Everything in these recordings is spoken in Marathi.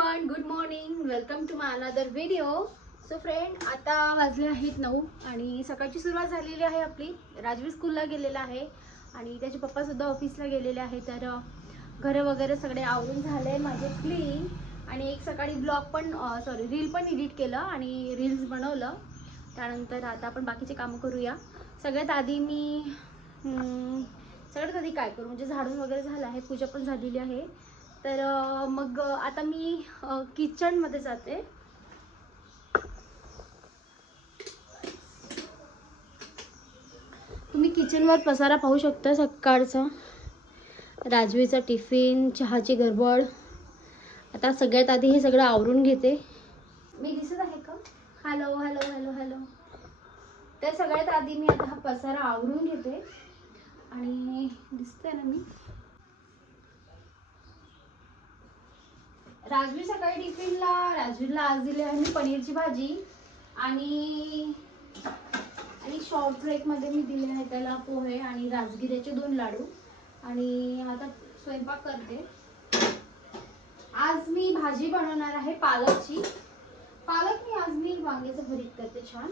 Everyone good morning welcome to my another video so friend आता वाजले आहेत नऊ आणि सकाळची सुरुवात झालेली आहे आपली. राजवी स्कूलला गेलेला आहे आणि त्याचे पप्पासुद्धा ऑफिसला गेलेले आहे. तर घरं वगैरे सगळे आवरून झाले माझे क्लीन आणि एक सकाळी ब्लॉग पण सॉरी रील पण एडिट केलं आणि रील्स बनवलं. त्यानंतर आता आपण बाकीचे कामं करूया. सगळ्यात आधी मी सगळ्यात आधी काय करू? म्हणजे झाडून वगैरे झालं आहे. पूजा पण झालेली आहे. तर मग आता मी किचनमध्ये जाते. तुम्ही किचनवर पसारा पाहू शकता सकाळचा. राजवीचा टिफिन चहाची गडबड. आता सगळ्यात आधी हे सगळं आवरून घेते. मी दिसत आहे का? हॅलो हॅलो हॅलो हॅलो तर सगळ्यात आधी मी आता हा पसारा आवरून घेते. आणि दिसते ना मी? राजवीर सकाळी टिफिनला राजवीरला आज दिली आहे मी पनीरची भाजी आणि आणि शॉर्ट ब्रेकमध्ये मी दिले आहे त्याला पोहे आणि राजगिऱ्याचे दोन लाडू. आणि आता स्वयंपाक करते. आज मी भाजी बनवणार आहे पालकची. पालक मी आज मी वांग्याचं भरीत करते छान.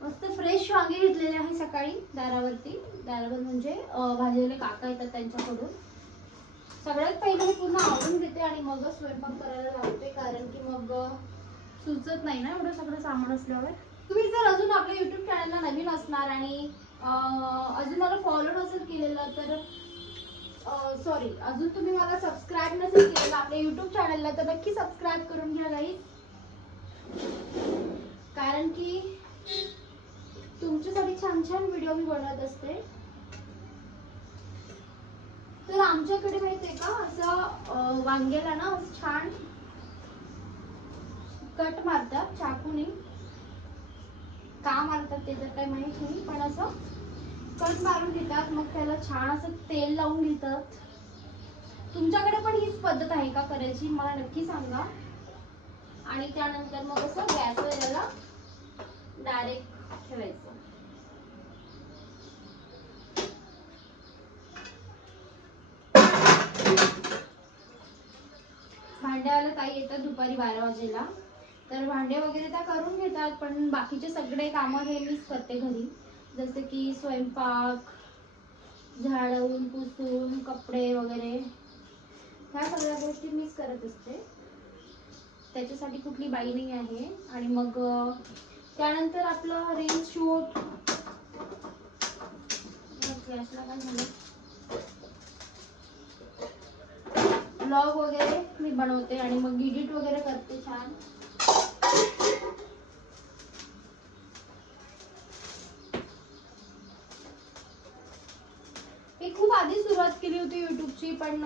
मस्त फ्रेश वांगे घेतलेले आहे सकाळी दारावरती. दारावर म्हणजे भाजीवाले काका येतात त्यांच्याकडून. सगळ्यात पहिले मी पूर्ण आवरून घेते आणि मग स्वयंपाक करायला लागते कारण की मग सुचत नाही ना एवढं सगळं सामान असल्यावर. तुम्ही जर अजून आपल्या युट्यूब चॅनलला नवीन असणार आणि अजून मला फॉलो नसेल केलेलं तर सॉरी अजून तुम्ही मला सबस्क्राईब नसेल केलेलं आपल्या युट्यूब चॅनलला तर नक्की सबस्क्राईब करून घ्या गाईज कारण की तुमच्यासाठी छान छान व्हिडिओ मी बनवत असते. तर आमच्याकडे माहितीये का असं वांग्याला ना छान कट मारतात चाकूने. का मारतात ते तर काही माहीत नाही पण असं कट मारून घेतात मग त्याला छान असं तेल लावून घेतात. तुमच्याकडे पण हीच पद्धत आहे का करायची? मला नक्की सांगा. आणि त्यानंतर मग असं गॅसवर याला डायरेक्ट ठेवायचं. भांड्यावाला ताई येतात दुपारी बारा वाजेला. तर भांडे वगैरे त्या करून घेतात पण बाकीचे सगळे कामं हे मीच करते घरी. जसं की स्वयंपाक झाडून पुसून कपडे वगैरे. ह्या सगळ्या गोष्टी मीच करत असते. त्याच्यासाठी कुठली बाई नाही आहे. आणि मग त्यानंतर आपलं रील शूट. गॅसला काय झालं? ब्लॉग वगैरे मी बनवते आणि मग एडिट वगैरे करते छान. मी खूप आधी सुरुवात केली होती युट्यूबची पण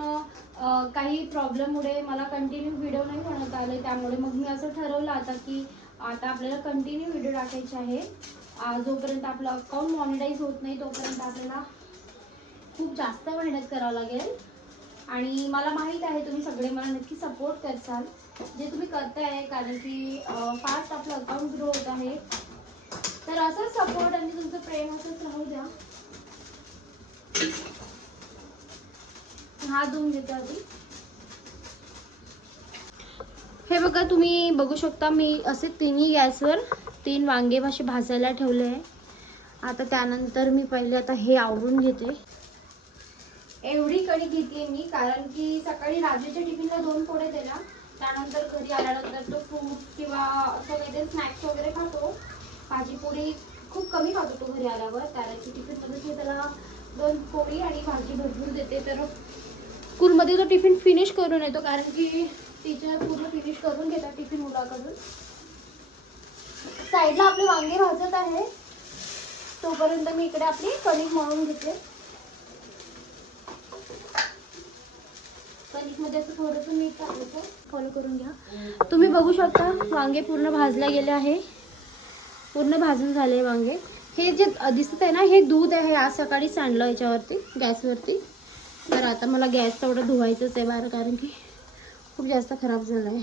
काही प्रॉब्लेममुळे मला कंटिन्यू व्हिडिओ नाही बनवता आले. त्यामुळे मग मी असं ठरवलं आता की आता आपल्याला कंटिन्यू व्हिडिओ टाकायचे आहे. जोपर्यंत आपलं अकाउंट मॉनिटाईज होत नाही तोपर्यंत आपल्याला खूप जास्त मेहनत करावं लागेल. आणि मला माहीत आहे तुम्ही सगळे मला नक्की सपोर्ट करसाल. जे तुम्ही करताय कारण की फास्ट आपलं अकाउंट ग्रो होत आहे. तर असंच सपोर्ट आणि तुमचं प्रेम असंच राहू द्या. हा धुवून घेते आधी. हे बघा तुम्ही बघू शकता मी असे तिन्ही गॅसवर तीन वांगे भाषे भाजायला ठेवले आहे. आता त्यानंतर मी पहिले आता हे आवरून घेते. एवढी कढी घेते मी कारण की सकाळी राजूच्या टिफिनला दोन पोळे दिला त्यानंतर घरी आल्यानंतर तो फ्रूट किंवा असं काहीतरी स्नॅक्स वगैरे खातो. भाजी पोळी खूप कमी खातो तो घरी आल्यावर. कारण टिफिन टिफिनमध्ये मी त्याला दोन पोळी आणि भाजी भरपूर देते. तर स्कूलमध्ये तो टिफिन फिनिश करून येतो कारण की टीचर पूर्ण फिनिश करून घेतात टिफिन मुलाकडून. साईडला आपले वांगे भाजत आहे. तोपर्यंत मी इकडे आपली कणिक मळून घेते. कणिकमध्ये असं थोडंसं मीठ टाकायचं फॉलो करून घ्या. तुम्ही बघू शकता वांगे पूर्ण भाजल्या गेले आहे. पूर्ण भाजून झाले वांगे. हे जे दिसत आहे ना हे दूध आहे. आज सकाळी सांडलं याच्यावरती गॅसवरती. तर आता मला गॅस तेवढं धुवायचंच आहे बाहेर कारण की खूप जास्त खराब झालं आहे.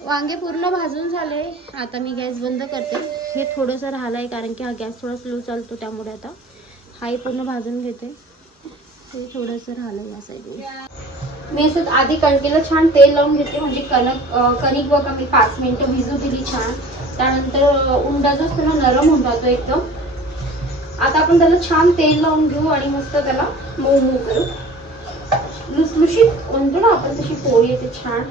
वांगे पूर्ण भाजून झाले. आता मी गॅस बंद करते. हे थोडंसं राहिलं आहे कारण की हा गॅस थोडा स्लो चालतो त्यामुळे आता. हाही पूर्ण भाजून घेते. हे थोडंसं राहिलं या साईडने मी असं आधी कणकेला छान तेल लावून घेते म्हणजे कणक कणिक बघा मी पाच मिनिटं भिजू दिली छान. त्यानंतर अं, उंडा जो असतो ना नरम होऊन जातो एकदम. आता आपण त्याला छान तेल लावून घेऊ आणि मस्त त्याला मऊ मऊ करू. लुसलुशीत म्हणतो ना आपण तशी पोळी येते छान.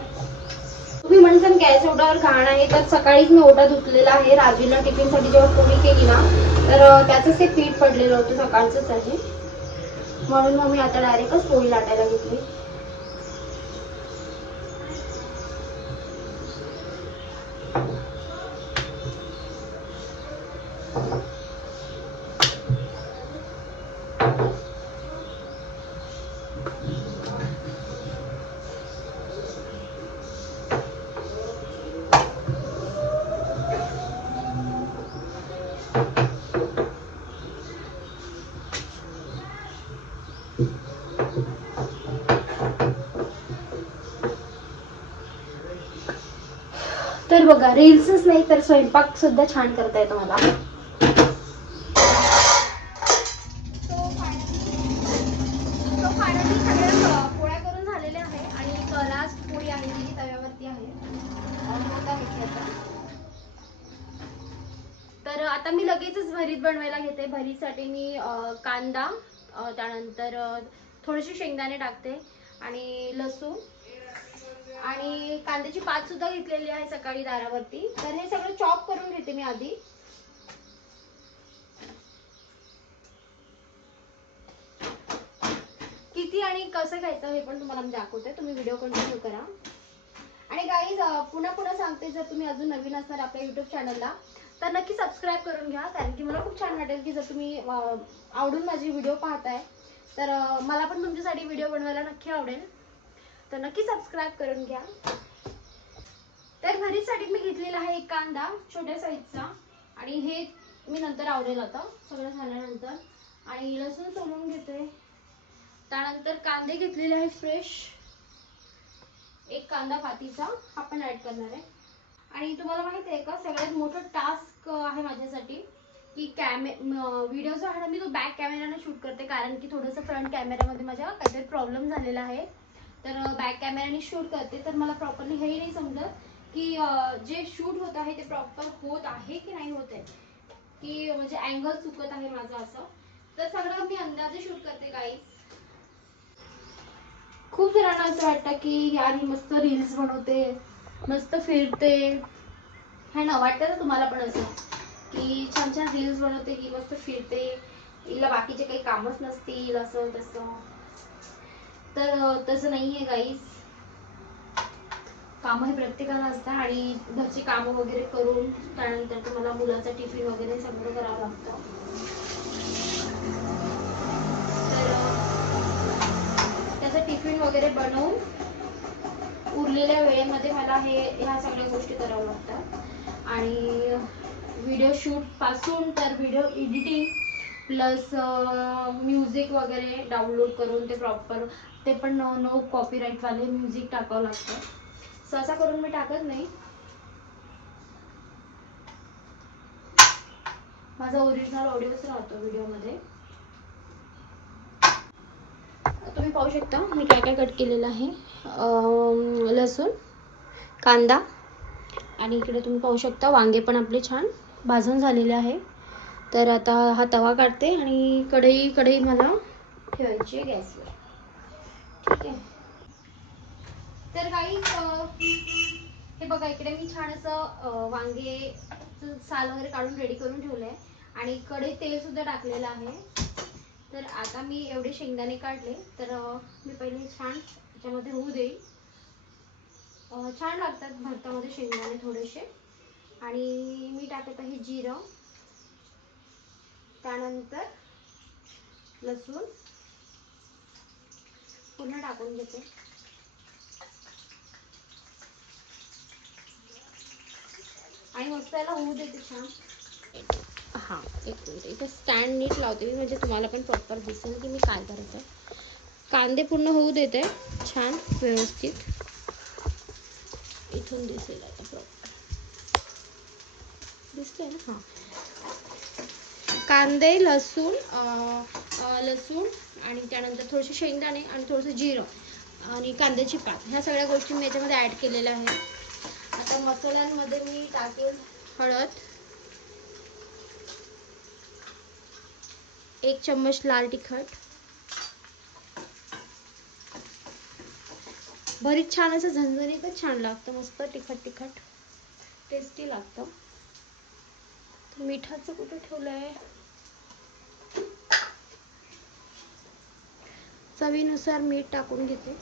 तुम्ही म्हणसान गॅस ओटावर घाण आहे तर सकाळीच मी ओटा धुतलेला आहे. राजूला टिफिनसाठी जेव्हा पोळी केली ना तर त्याचंच ते पीठ पडलेलं होतं सकाळचंच आहे. म्हणून मग मी आता डायरेक्टच पोळी लाटायला घेतली. बघा रील्सच नाही तर स्वयंपाक सुद्धा छान करता येतो मला. पोळ्या करून झालेल्या आहे आणि करास पोळी आहे जी तव्यावरती आहे. तर आता मी लगेचच भरीत बनवायला घेते. भरीसाठी मी कांदा त्यानंतर अं, थोडेसे शेंगदाणे टाकते आणि लसूण. आणि कांद्याची पात सुद्धा घेतलेली आहे सकाळी दारावरती. तर हे सगळं चॉप करून घेते मी आधी. किती आणि कसं घ्यायचं हे पण तुम्हाला मी दाखवते. तुम्ही व्हिडिओ कंटिन्यू करा. आणि गाई पुन्हा पुन्हा सांगते जर तुम्ही अजून नवीन असणार आपल्या युट्यूब चॅनलला तर नक्की सबस्क्राईब करून घ्या. कारण की मला खूप छान वाटेल की जर तुम्ही आवडून माझी व्हिडिओ पाहताय तर मला पण तुमच्यासाठी व्हिडिओ बनवायला नक्की आवडेल. तर नक्की सबस्क्राईब करून घ्या. तर भरीसाठी मी घेतलेला आहे एक कांदा छोट्या साईजचा. आणि हे मी नंतर आवरेल आता. सगळं झाल्यानंतर. आणि लसूण सोलून घेते. त्यानंतर कांदे घेतलेले आहे फ्रेश एक कांदा पातीचा. हा पण ॲड करणार आहे. आणि तुम्हाला माहिती आहे का सगळ्यात मोठं टास्क आहे माझ्यासाठी की कॅमे व्हिडिओ जो आहे ना मी तो बॅक कॅमेराने शूट करते. कारण की थोडंसं फ्रंट कॅमेरामध्ये माझ्या काहीतरी प्रॉब्लेम झालेला आहे. तर बॅक कॅमेराने शूट करते. तर मला प्रॉपरली हेही नाही समजत की जे शूट होत आहे ते प्रॉपर होत आहे की नाही होत आहे. की म्हणजे अँगल चुकत आहे माझं असं. तर सगळं मी अंदाजे शूट करते काही खूप जणांना असं वाटतं की यार ही मस्त रील्स बनवते मस्त फिरते. है ना? वाटतं ना तुम्हाला पण असं? की छान छान रील्स बनवते की मस्त फिरते. हिला बाकीचे काही कामच नसतील असं तसं तर तसं नाही आहे गाईस कामं हे प्रत्येकाला असतात आणि घरची कामं वगैरे करून त्यानंतर तुम्हाला मुलाचा टिफिन वगैरे सगळं करावं लागतं. तर त्याचं टिफिन वगैरे बनवून उरलेल्या वेळेमध्ये मला हे ह्या सगळ्या गोष्टी कराव्या लागतात. आणि व्हिडिओ शूटपासून तर व्हिडिओ एडिटिंग प्लस म्युझिक वगैरे डाउनलोड करून ते प्रॉपर ते पण नो कॉपीराईटवाले म्युझिक टाकावं लागतं. सहसा करून मी टाकत नाही. माझा ओरिजिनल ऑडिओच राहतो व्हिडिओमध्ये तुम्ही पाहू शकता मी काय काय कट केलेलं आहे. लसूण कांदा आणि इकडे तुम्ही पाहू शकता वांगे पण आपले छान भाजून झालेले आहे. तर आता हा तवा काढते आणि कढई कढई मला ठेवायची आहे गॅसवर. ठीक आहे? तर काही हे बघा इकडे मी छान असं वांगे साल वगैरे काढून रेडी करून ठेवलंय. आणि कढई तेल सुद्धा टाकलेलं आहे. तर आता मी एवढे शेंगदाणे काढले. तर मी पहिले छान त्याच्यामध्ये होऊ देईल. छान लागतात भरतामध्ये शेंगदाणे थोडेसे. आणि मी टाकत आहे जिरं. त्यानंतर लसूण पुन्हा टाकून घेते. आणि मस्त याला होऊ देते छान. हां एक मिनिट. इथं स्टँड नीट लावते मी म्हणजे तुम्हाला पण प्रॉपर दिसेल की मी काय करत कांदे पूर्ण होऊ देते छान व्यवस्थित. इथून दिसेल आता प्रॉपर दिसते ना? हां. कांदे लसूण लसूण आणि त्यानंतर थोडेसे शेंगदाणे आणि थोडंसं जिरं आणि कांद्याची पात. ह्या सगळ्या गोष्टी मी याच्यामध्ये ॲड केलेल्या आहेत. आता मसाल्यांमध्ये मी टाकेल हळद. एक चम्मच लाल तिखट. भरीत छान असं झणझणीतच छान लागतं. मस्त तिखट तिखट. टेस्टी लागतं. मिठाचं कुठं ठेवलं आहे चवीनुसार मीठ टाकून घेते.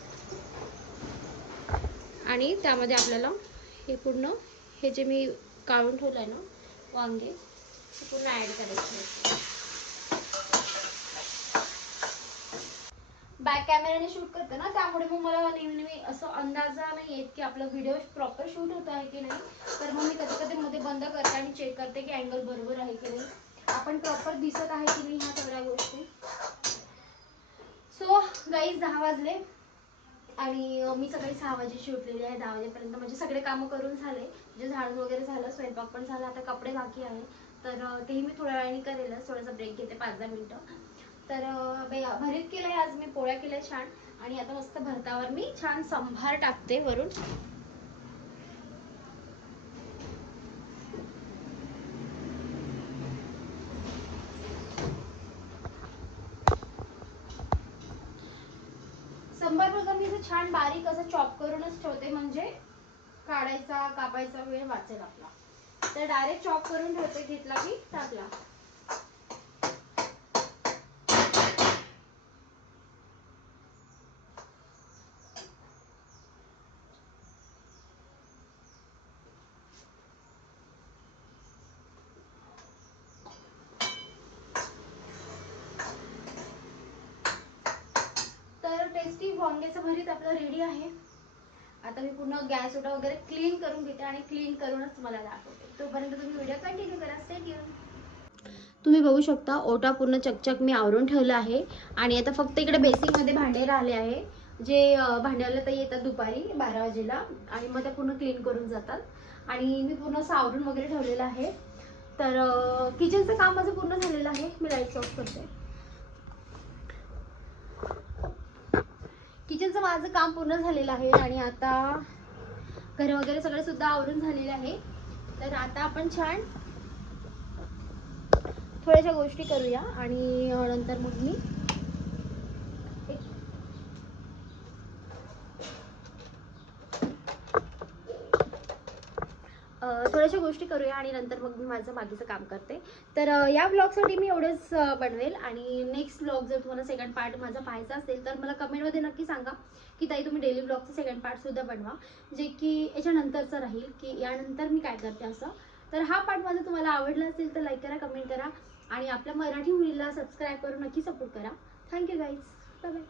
आणि त्यामध्ये आपल्याला हे पूर्ण हे जे मी काढून ठेवलं आहे ना वांगे ते पूर्ण ॲड करायचे बॅक कॅमेराने शूट करते ना त्यामुळे मग मला नेहमी नेहमी असं अंदाजा नाही येत की आपला व्हिडिओ प्रॉपर शूट होत आहे की नाही. तर मग मी कधी कधी मध्ये बंद करते आणि चेक करते की अँगल बरोबर आहे की नाही. आपण प्रॉपर दिसत आहे की नाही ह्या सगळ्या गोष्टी. सो गाईज दहा वाजले. आणि मी सकाळी सहा वाजेची उठलेली आहे दहा वाजेपर्यंत. म्हणजे सगळे कामं करून झाले. म्हणजे झाडून वगैरे झालं स्वयंपाक पण झाला. आता कपडे बाकी आहे. तर तेही मी थोड्या वेळाने करेलच. थोडासा ब्रेक घेते पाच दहा मिनिटं. तर भरीत केलंय आज मी पोळ्या केल्या छान. आणि आता मस्त भरतावर मी छान संभार टाकते वरून संभार बघा मी असं छान बारीक असं चॉप करूनच ठेवते म्हणजे काढायचा कापायचा वेळ वाचेल आपला. तर डायरेक्ट चॉप करून ठेवते घेतला की टाकला तर टेस्टी वांग्याचं भरीत आपलं रेडी आहे. आता मी पूर्ण गॅस ओटा वगैरे क्लीन करून घेते आणि क्लीन करूनच मला दाखवते. तोपर्यंत तुम्ही व्हिडिओ कंटिन्यू करा. स्टे येऊन तुम्ही बघू शकता ओटा पूर्ण चकचक मी आवरून ठेवला आहे. आणि आता फक्त इकडे बेसिकमध्ये भांडे राहिले आहे. जे भांड्याला तर येतात दुपारी बारा वाजेला. आणि मग त्या पूर्ण क्लीन करून जातात. आणि मी पूर्ण असं आवरून वगैरे ठेवलेलं आहे. तर किचनचं काम माझं पूर्ण झालेलं आहे. मी लाईट्स ऑफ करते किचनचं माझं काम पूर्ण झालेलं आहे आणि आता घर वगैरे सगळं सुद्धा आवरून झालेलं आहे. तर आता आपण छान थोड्याशा गोष्टी करूया आणि नंतर मग मी थोड्याशा गोष्टी करूया आणि नंतर मग मी माझं बाकीचं काम करते. तर या ब्लॉगसाठी मी एवढंच बनवेल आणि नेक्स्ट ब्लॉग जर तुम्हाला सेकंड पार्ट माझा पाहायचा असेल तर मला कमेंटमध्ये नक्की सांगा की ताई तुम्ही डेली ब्लॉगचं सेकंड पार्टसुद्धा बनवा. जे की याच्यानंतरचं राहील की यानंतर मी काय करते असं. तर हा पार्ट माझा तुम्हाला आवडला असेल तर लाईक करा कमेंट करा आणि आपल्या मराठी मुलीला सबस्क्राईब करून नक्की सपोर्ट करा. Thank you guys bye bye